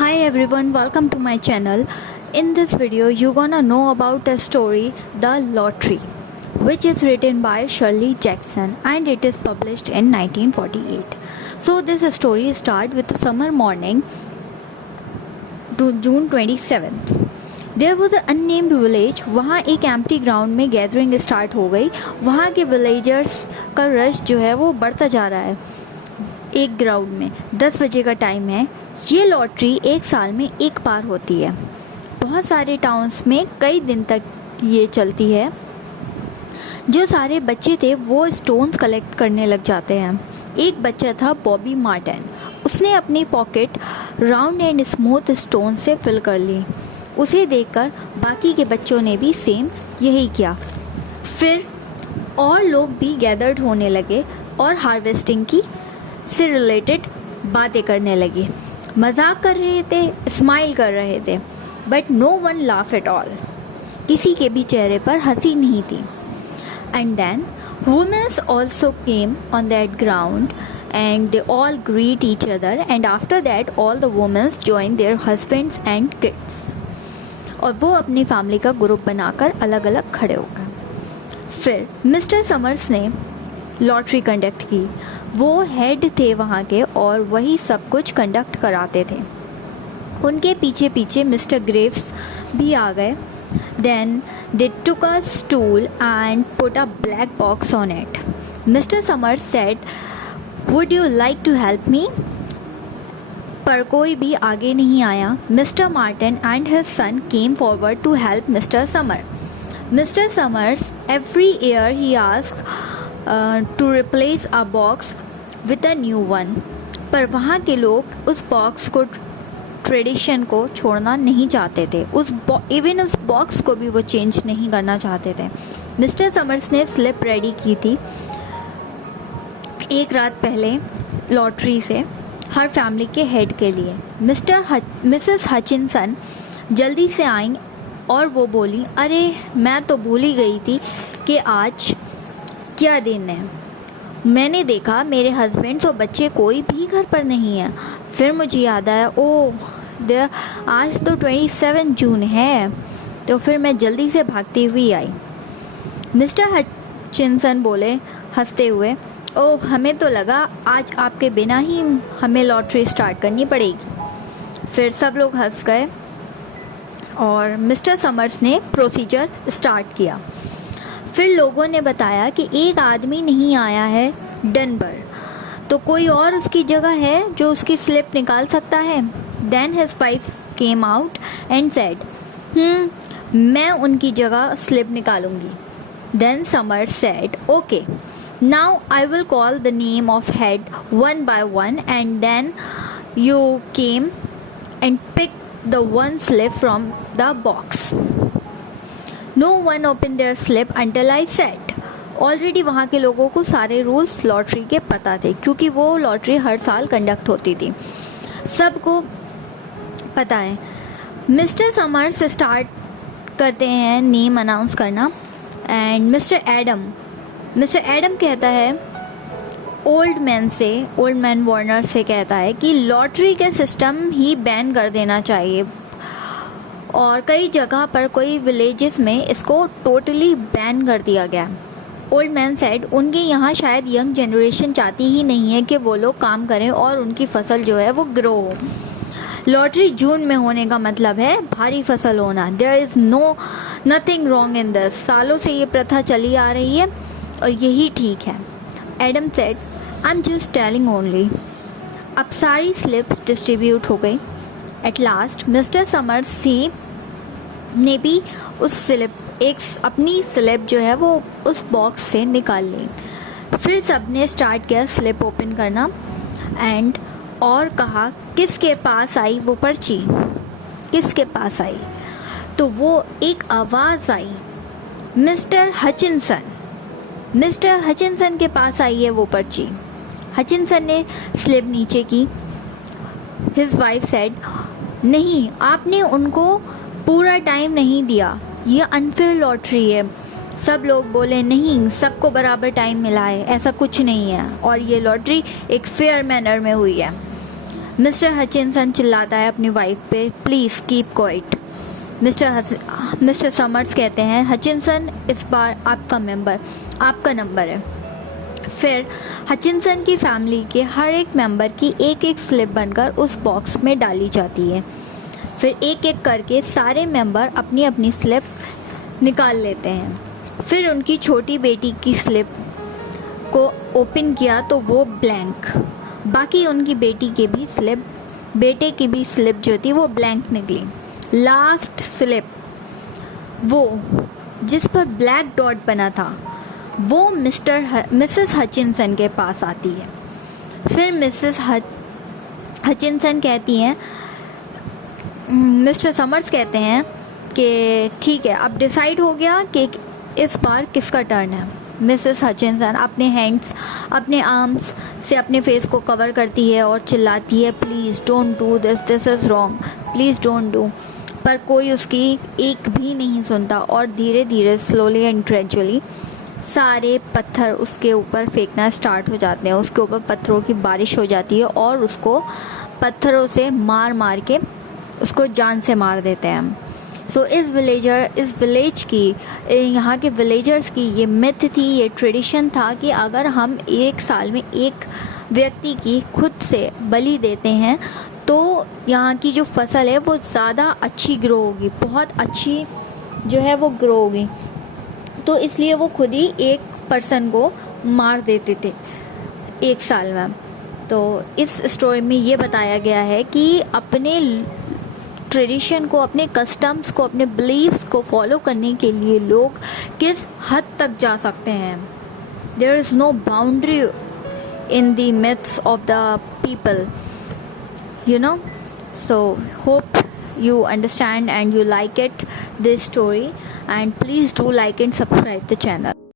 Hi everyone, welcome to my channel. In this video, you're gonna know about the story The Lottery, which is written by Shirley Jackson and it is published in 1948. So this story starts with a summer morning to June 27th. There was a unnamed village. वहाँ एक empty ground में gathering start हो गई. वहाँ के villagers का rush जो है वो बढ़ता जा रहा है. एक ग्राउंड में 10 बजे का टाइम है. ये लॉटरी एक साल में एक बार होती है. बहुत सारे टाउन्स में कई दिन तक ये चलती है. जो सारे बच्चे थे वो स्टोन्स कलेक्ट करने लग जाते हैं. एक बच्चा था बॉबी मार्टिन. उसने अपनी pocket round and smooth stone से फिल कर ली. उसे देखकर बाकी के बच्चों ने भी सेम यही किया. फिर और लोग भी गैदर्ड होने लगे और हार्वेस्टिंग की से रिलेटेड बातें करने लगे. मजाक कर रहे थे, स्माइल कर रहे थे, but no one laugh at all. किसी के भी चेहरे पर हंसी नहीं थी. And then womens also came on that ground and they all greet each other, and after that all the women joined their husbands and kids. और वो अपनी फैमिली का ग्रुप बनाकर अलग अलग खड़े हो गए. फिर मिस्टर समर्स ने लॉटरी कंडक्ट की. वो हेड थे वहाँ के और वही सब कुछ कंडक्ट कराते थे. उनके पीछे पीछे मिस्टर ग्रेव्स भी आ गए. Then they took a stool and put a black box on it. Mister Summers said, would you like to help me? पर कोई भी आगे नहीं आया. Mister Martin and his son came forward to help mister Summer. Mister Summers every year ही ask to replace a box with a new one. पर वहाँ के लोग उस बॉक्स को, ट्रेडिशन को छोड़ना नहीं चाहते थे. इवन उस बॉक्स को भी वो चेंज नहीं करना चाहते थे. मिस्टर समर्स ने स्लिप रेडी की थी एक रात पहले लॉटरी से हर फैमिली के हेड के लिए. मिसेस हचिनसन जल्दी से आई और वो बोली, अरे मैं तो भूल ही गई थी कि आज क्या दिन है. मैंने देखा मेरे हस्बैंड और बच्चे कोई भी घर पर नहीं है. फिर मुझे याद आया, ओह आज तो 27 जून है. तो फिर मैं जल्दी से भागती हुई आई. मिस्टर हचिनसन बोले हंसते हुए, ओह हमें तो लगा आज आपके बिना ही हमें लॉटरी स्टार्ट करनी पड़ेगी. फिर सब लोग हंस गए और मिस्टर समर्स ने प्रोसीजर स्टार्ट किया. फिर लोगों ने बताया कि एक आदमी नहीं आया है डनबर, तो कोई और उसकी जगह है जो उसकी स्लिप निकाल सकता है. Then his wife came out and said, मैं उनकी जगह स्लिप निकालूंगी. Then Summers said, okay, now I will call the name of head one by one, and then you came and picked the one slip from the box. No one opened their slip until I said. Already वहाँ के लोगों को सारे rules lottery के पता थे क्योंकि वो लॉटरी हर साल कंडक्ट होती थी. सबको पता है. मिस्टर समर्स स्टार्ट करते हैं नेम अनाउंस करना. एंड मिस्टर एडम कहता है ओल्ड मैन वार्नर से कहता है कि लॉटरी के सिस्टम ही बैन कर देना चाहिए. और कई जगह पर कोई विलेजेस में इसको टोटली बैन कर दिया गया. ओल्ड मैन सेड, उनके यहाँ शायद यंग जनरेशन चाहती ही नहीं है कि वो लोग काम करें और उनकी फसल जो है वो ग्रो हो. लॉटरी जून में होने का मतलब है भारी फसल होना. There is nothing wrong in this. सालों से ये प्रथा चली आ रही है और यही ठीक है. Adam said, I am just telling only. अब सारी स्लिप्स डिस्ट्रीब्यूट हो गई. एट लास्ट मिस्टर समर्स ने भी अपनी स्लिप जो है वो उस बॉक्स से निकाल ली. फिर सब ने स्टार्ट किया स्लिप ओपन करना एंड और कहा, किसके पास आई वो पर्ची, किसके पास आई. तो वो एक आवाज़ आई, मिस्टर हचिनसन के पास आई है वो पर्ची. हचिनसन ने स्लिप नीचे की. हिज वाइफ सेड, नहीं, आपने उनको पूरा टाइम नहीं दिया, ये अनफेयर लॉटरी है. सब लोग बोले, नहीं, सबको बराबर टाइम मिला है, ऐसा कुछ नहीं है और ये लॉटरी एक फेयर मैनर में हुई है. मिस्टर हचिनसन चिल्लाता है अपनी वाइफ पे, please keep quiet. Mister summers कहते हैं, हचिनसन इस बार आपका नंबर है। फिर हचिनसन की फैमिली के हर एक मेंबर की एक एक स्लिप बनकर उस बॉक्स में डाली जाती है। फिर एक एक करके सारे मेंबर अपनी अपनी स्लिप निकाल लेते हैं। फिर उनकी छोटी बेटी की स्लिप को ओपन किया तो वो ब्लैंक, बाकी उनकी बेटे की भी स्लिप जो थी वो ब्लैंक निकली। लास्ट स्लिप, वो जिस पर ब्लैक डॉट बना था, वो मिसेस हचिनसन के पास आती है। फिर मिसेस हचिनसन कहती हैं, मिस्टर समर्स कहते हैं कि ठीक है, अब डिसाइड हो गया कि इस बार किसका टर्न है। मिसेस हचिनसन अपने आर्म्स से अपने फेस को कवर करती है और चिल्लाती है, please don't do this is wrong, please don't do. पर कोई उसकी एक भी नहीं सुनता और धीरे धीरे स्लोली एंड ग्रेजुअली सारे पत्थर उसके ऊपर फेंकना स्टार्ट हो जाते हैं। उसके ऊपर पत्थरों की बारिश हो जाती है और उसको पत्थरों से मार के उसको जान से मार देते हैं। सो इस विलेज की, यहाँ के विलेजर्स की ये मिथ थी, ये ट्रेडिशन था कि अगर हम एक साल में एक व्यक्ति की खुद से बलि देते हैं तो यहाँ की जो फसल है वो ज़्यादा अच्छी ग्रो होगी, बहुत अच्छी जो है वो ग्रो होगी। तो इसलिए वो खुद ही एक पर्सन को मार देते थे एक साल में। तो इस स्टोरी में ये बताया गया है कि अपने ट्रेडिशन को, अपने कस्टम्स को, अपने बिलीव्स को फॉलो करने के लिए लोग किस हद तक जा सकते हैं। There is no boundary in the myths of the people, you know. So hope you understand and you like this story, and please do like and subscribe the channel.